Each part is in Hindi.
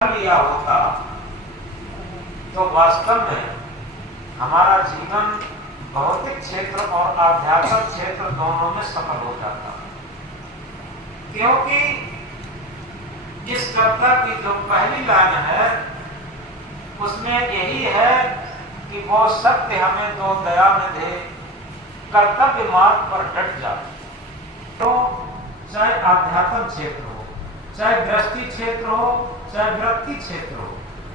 लिया होता तो वास्तव में हमारा जीवन भौतिक क्षेत्र और आध्यात्मिक क्षेत्र दोनों में सफल हो जाता, क्योंकि इस कविता की जो पहली लाइन है उसमें यही है कि वो सत्य हमें दो दया में दे, कर्तव्य मार्ग पर डट जा। तो चाहे आध्यात्मिक क्षेत्र हो, चाहे दृष्टि क्षेत्र हो, चाहे वृत्ति क्षेत्र हो,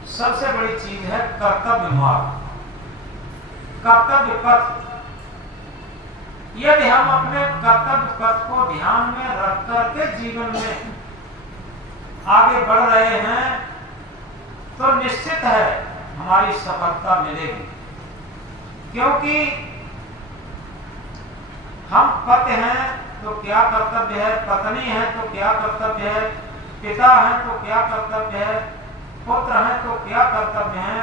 सबसे बड़ी चीज है कर्तव्य मार्ग, कर्तव्य पथ। यदि हम अपने कर्तव्य पथ को ध्यान में रख करके जीवन में आगे बढ़ रहे हैं तो निश्चित है हमारी सफलता मिलेगी, क्योंकि हम पति हैं तो क्या कर्तव्य है, पत्नी है तो क्या कर्तव्य है, पिता है तो क्या कर्तव्य है, पुत्र है तो क्या कर्तव्य है,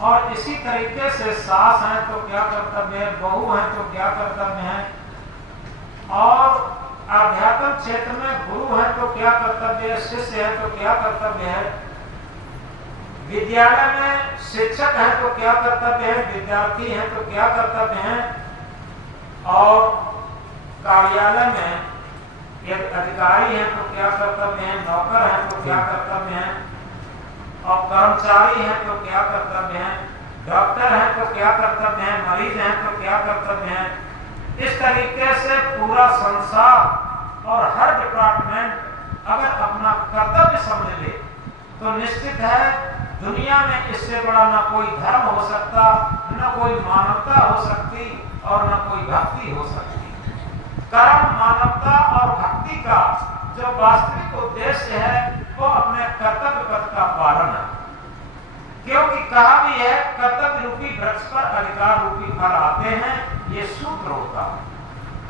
और इसी तरीके से सास है तो क्या कर्तव्य है, बहू है तो क्या कर्तव्य है, और आध्यात्मिक क्षेत्र में गुरु है तो क्या कर्तव्य है, शिष्य है तो क्या कर्तव्य है, विद्यालय में शिक्षक है तो क्या कर्तव्य है, विद्यार्थी है तो क्या कर्तव्य है, और कार्यालय में यदि अधिकारी है तो क्या कर्तव्य है, नौकर है तो क्या कर्तव्य है, और कर्मचारी है तो क्या कर्तव्य है, डॉक्टर है तो क्या कर्तव्य है, मरीज है तो क्या कर्तव्य है। इस तरीके से पूरा संसार और हर डिपार्टमेंट अगर अपना कर्तव्य समझ ले तो निश्चित है दुनिया में इससे बड़ा न कोई धर्म हो सकता, न कोई मानवता हो सकती और न कोई भक्ति हो सकती। कर्म, मानवता और भक्ति का जो वास्तविक उद्देश्य है वो अपने कर्तव्य पथ का पालन है, क्योंकि कहा भी है कर्तव्य रूपी वृक्ष पर अधिकार रूपी फल आते हैं, ये सूत्र होता है।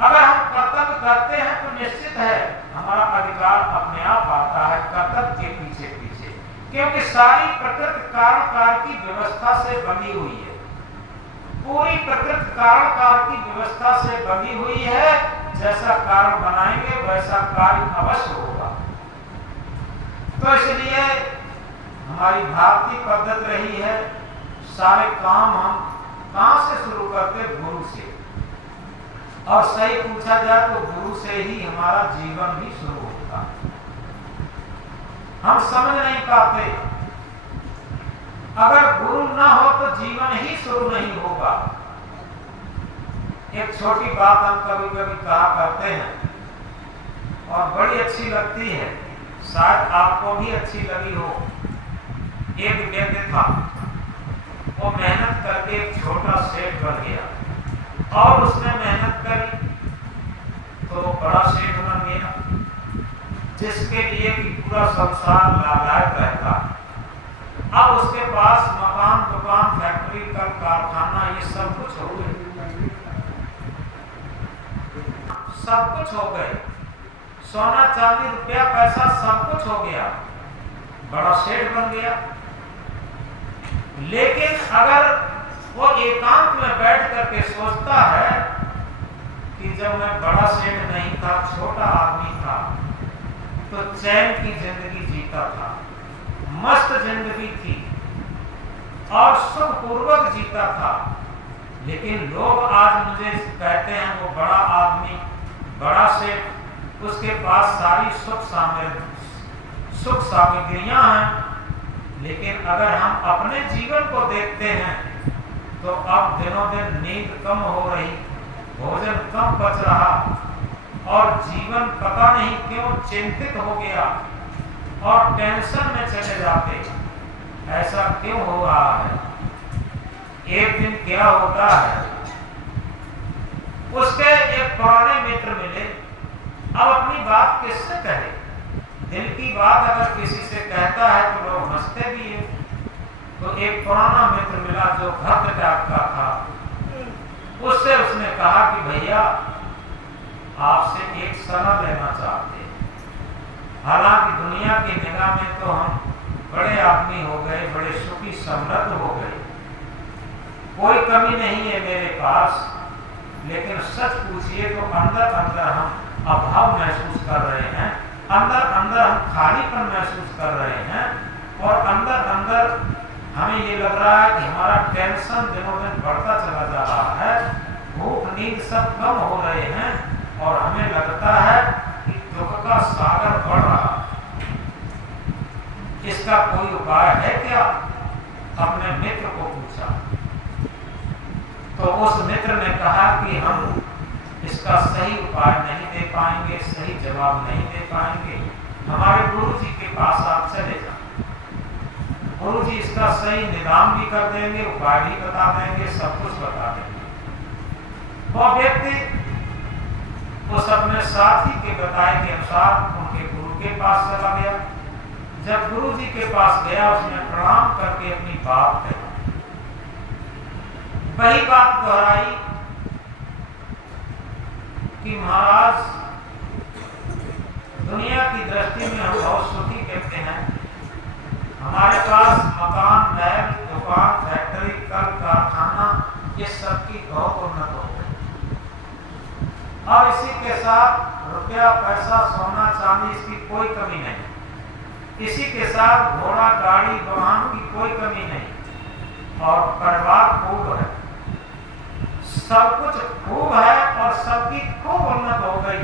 अगर हम कर्तव्य करते हैं तो निश्चित है हमारा अधिकार अपने आप आता है कर्तव्य के पीछे पीछे, क्योंकि सारी प्रकृति कारण काल की व्यवस्था से बनी हुई है, पूरी प्रकृति कारण काल की व्यवस्था से बनी हुई है। जैसा कारण बनाएंगे वैसा कार्य अवश्य होगा। तो इसलिए हमारी भारतीय पद्धति रही है सारे काम हम कहां से शुरू करते, गुरु से, और सही पूछा जाए तो गुरु से ही हमारा जीवन भी शुरू होता। हम समझ नहीं पाते, अगर गुरु ना हो तो जीवन ही शुरू नहीं होगा। एक छोटी बात हम कभी कभी कहा करते हैं और बड़ी अच्छी लगती है, शायद आपको भी अच्छी लगी हो। एक व्यक्ति था, वो मेहनत करके एक छोटा सेठ बन गया और उसने मेहनत करी तो बड़ा सेठ बन गया, जिसके लिए कि पूरा संसार लालायत रहता। अब उसके पास मकान, दुकान, फैक्ट्री, कल कारखाना, ये सब कुछ हो गए, सब कुछ हो गए, सोना चांदी रुपया पैसा सब कुछ हो गया, बड़ा सेठ बन गया। लेकिन अगर वो एकांत में बैठ करके सोचता है कि जब मैं बड़ा सेठ नहीं था, छोटा आदमी था, तो चैन की जिंदगी जीता था, मस्त जिंदगी थी और सुखपूर्वक जीता था। लेकिन लोग आज मुझे कहते हैं वो बड़ा आदमी, बड़ा सेठ, उसके पास सारी सुख सामग्रियां हैं। लेकिन अगर हम अपने जीवन को देखते हैं तो अब दिनों दिन नींद कम हो रही, भोजन कम पच रहा और जीवन पता नहीं क्यों चिंतित हो गया और टेंशन में चले जाते। ऐसा क्यों हो रहा है? एक दिन क्या होता है, उसके एक पुराने मित्र मिले। अब अपनी बात किससे कहे? दिल की बात अगर किसी से कहता है तो लोग हंसते भी है। तो एक पुराना मित्र मिला जो भद्र टाइप का था, उससे उसने कहा कि भैया आपसे एक सलाह लेना चाहते हैं। हालांकि दुनिया की निगाह में तो हम बड़े आदमी हो गए, बड़े सुखी समृद्ध हो गए, कोई कमी नहीं है मेरे पास, लेकिन सच पूछिए तो अंदर अंदर हम अभाव महसूस कर रहे हैं, अंदर अंदर हम खालीपन महसूस कर रहे हैं। लग रहा है कि हमारा टेंशन दिनों दिन बढ़ता चला जा रहा है, भूख नींद सब कम हो रहे हैं और हमें लगता है कि दुख का सागर बढ़ रहा है। इसका कोई उपाय है क्या? अपने मित्र को पूछा तो उस मित्र ने कहा कि हम इसका सही उपाय नहीं दे पाएंगे, सही जवाब नहीं दे पाएंगे। हमारे गुरु जी के पास आप चले जाएं, गुरु जी इसका सही निदान भी कर देंगे, उपाय भी बता देंगे, सब कुछ बता देंगे। वह व्यक्ति उस अपने साथी के बताए के अनुसार उनके गुरु के पास चला गया। जब गुरु जी के पास गया, उसने प्रणाम करके अपनी बात कही। वही बात दोहराई कि महाराज, दुनिया की दृष्टि में हम बहुत सुखी कहते हैं, हमारे पास मकान, महल, दुकान, फैक्ट्री, कल कारखाना, ये सब की बहुत उन्नत हो गई और इसी के साथ रुपया, पैसा, सोना, चांदी, इसकी कोई कमी नहीं। इसी के साथ घोड़ा, गाड़ी, वाहन की कोई कमी नहीं और परिवार खूब है, सब कुछ खूब है और सबकी खूब उन्नत हो गई।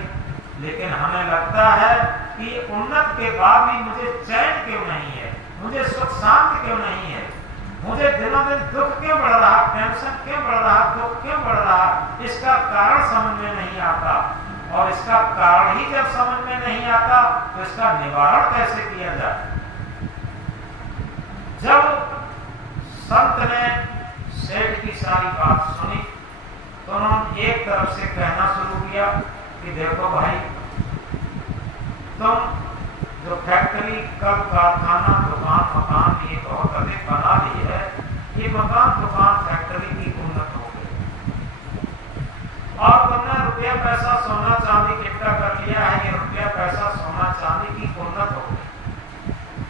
लेकिन हमें लगता है कि उन्नत के बाद भी मुझे चैन क्यों नहीं है, मुझे सुख शांति क्यों नहीं है, मुझे दिनों दिन दुख क्यों बढ़ रहा, टेंशन क्यों बढ़ रहा, दुख क्यों बढ़ रहा, इसका कारण समझ में नहीं आता। और इसका कारण ही जब समझ में नहीं आता तो इसका निवारण कैसे किया जाए? जब संत ने सेठ की सारी बात सुनी तो उन्होंने एक तरफ से कहना शुरू किया कि देखो भाई, तुम जो फैक्ट्री, कल कारखाना, दुकान, मकान ये बहुत अधिक बना ली है, ये मकान, दुकान, फैक्ट्री की उन्नत हो गई और तुमने रुपया, पैसा, सोना, चांदी इकट्ठा कर लिया है, ये रुपया, पैसा, सोना, चांदी की उन्नत हो गई।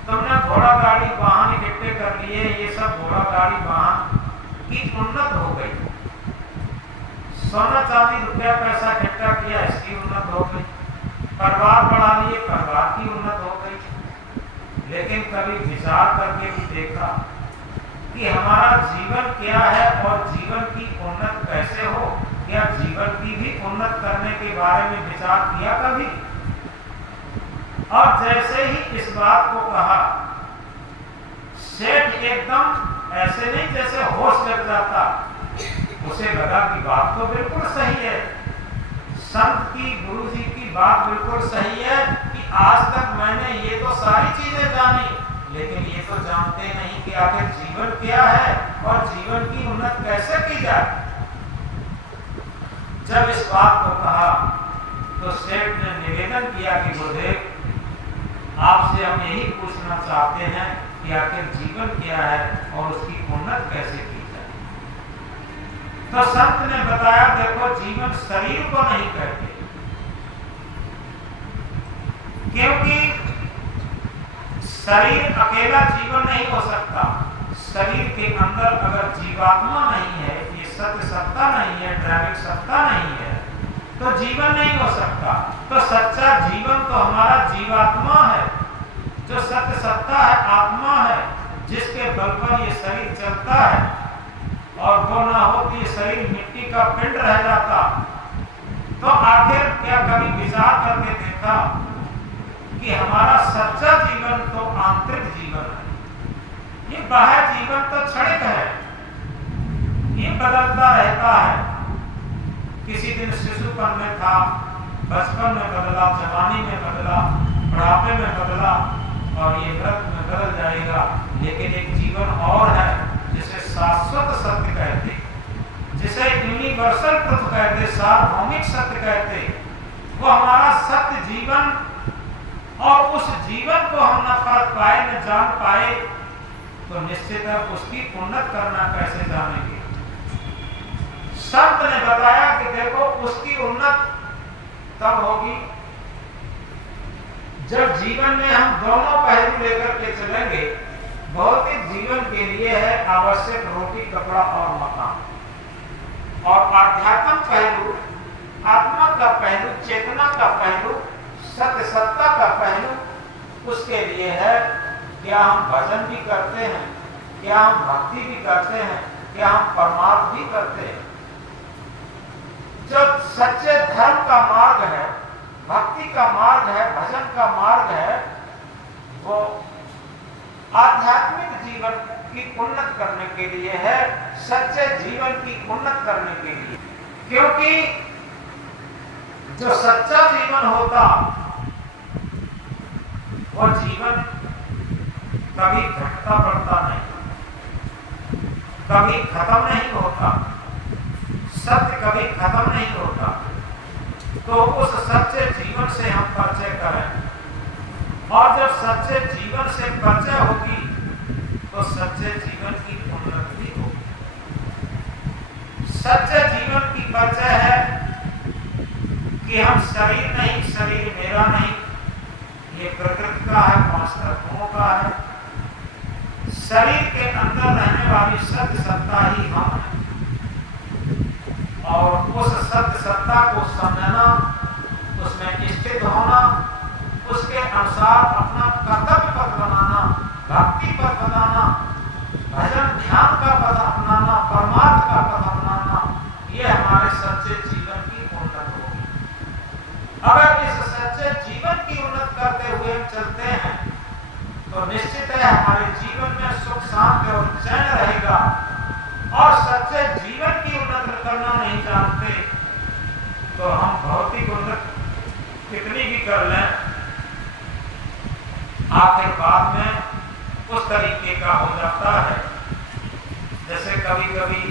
तुमने घोड़ा, गाड़ी, वाहन इकट्ठे कर लिए, ये सब घोड़ा, गाड़ी, वाहन की उन्नत हो गई। सोना, चांदी, रुपया, पैसा इकट्ठा किया, इसकी उन्नत हो गई। परिवार बढ़ा लिए, परिवार की उन्नत हो गई। लेकिन कभी विचार करके भी देखा कि हमारा जीवन क्या है और जीवन की उन्नत कैसे हो? क्या जीवन की भी उन्नत करने के बारे में विचार किया कभी? और जैसे ही इस बात को कहा, सेठ एकदम ऐसे नहीं जैसे होश लग जाता, उसे लगा कि बात तो बिल्कुल सही है, संत की, गुरु जी की बात बिल्कुल सही है कि आज तक मैंने ये तो सारी चीजें जानी, लेकिन ये तो जानते नहीं कि आखिर जीवन क्या है और जीवन की उन्नत कैसे की जाए। जब इस बात को कहा तो सेठ ने निवेदन किया कि गुरुदेव, आपसे हम यही पूछना चाहते हैं कि आखिर जीवन क्या है और उसकी उन्नत कैसे की जाए। तो संत ने बताया, देखो, जीवन शरीर को नहीं कहते, क्योंकि शरीर अकेला जीवन नहीं हो सकता। शरीर के अंदर अगर जीवात्मा नहीं है, ये सत्य सत्ता नहीं है, ड्राइविंग सत्ता नहीं है, तो जीवन नहीं हो सकता। तो सच्चा जीवन तो हमारा जीवात्मा है, जो सत्य सत्ता है, आत्मा है, जिसके बल पर ये शरीर चलता है। और वो ना हो तो ये शरीर मिट्टी का पिंड रह जाता। तो आखिर क्या कभी विचार करके देखा कि हमारा सच्चा जीवन तो आंतरिक जीवन है, ये बाह्य जीवन तो क्षणिक है, ये बदलता रहता है। किसी दिन शिशुपन में था, बचपन में बदला, जवानी में बदला, बुढ़ापे में बदला और ये वृद्ध में बदल जाएगा। लेकिन एक जीवन और है जिसे शाश्वत सत्य कहते, जिसे यूनिवर्सल ट्रुथ कहते, सार्वभौमिक सत्य कहते। वो हमारा सत्य जीवन, और उस जीवन को हम न पढ़ पाए, न जान पाए, तो निश्चित है उसकी उन्नत करना कैसे जानेंगे। संत ने बताया कि देखो, उसकी उन्नत तब होगी जब जीवन में हम दोनों पहलू लेकर के चलेंगे। भौतिक जीवन के लिए है आवश्यक रोटी, कपड़ा और मकान, और आध्यात्मिक पहलू, आत्मा का पहलू, चेतना का पहलू, सत्य सत्ता का पहलू, उसके लिए है क्या हम भजन भी करते हैं, क्या हम भक्ति भी करते हैं, क्या हम परमार्थ भी करते हैं। जो सच्चे धर्म का मार्ग है, भक्ति का मार्ग है, भजन का मार्ग है, वो आध्यात्मिक जीवन की उन्नत करने के लिए है, सच्चे जीवन की उन्नत करने के लिए। क्योंकि जो सच्चा जीवन होता वो जीवन कभी घटता बढ़ता नहीं, कभी खत्म नहीं होता, सत्य कभी खत्म नहीं होता। तो उस सच्चे जीवन से हम परिचय करें, और जब सच्चे जीवन से परिचय होगी तो सच्चे जीवन की उन्नति होगी। सच्चे जीवन की परिचय है कि हम शरीर नहीं, शरीर मेरा नहीं, ये प्रकृति का है, पांच तत्वों का है। शरीर के अंदर रहने वाली सत्य सत्ता ही हम हैं, और उस सत्य सत्ता को समझना, उसमें स्थित होना, उसके अनुसार अपना कर्तव्य पथ बनाना, भक्ति पथ बनाना, भजन ध्यान का पथ अपनाना, परमार्थ का पथ अपनाना, ये हमारे सच्चे जीवन की उन्नत होगी। अगर इस सच्चे जीवन की उन्नत करते हुए हम चलते हैं तो निश्चित है हमारे जीवन में सुख शांति और चैन रहेगा। और सच्चे जीवन की उन्नति करना नहीं जानते तो हम भौतिक उन्नति कितनी भी कर लें, आखिर बाद में उस तरीके का हो जाता है। जैसे कभी कभी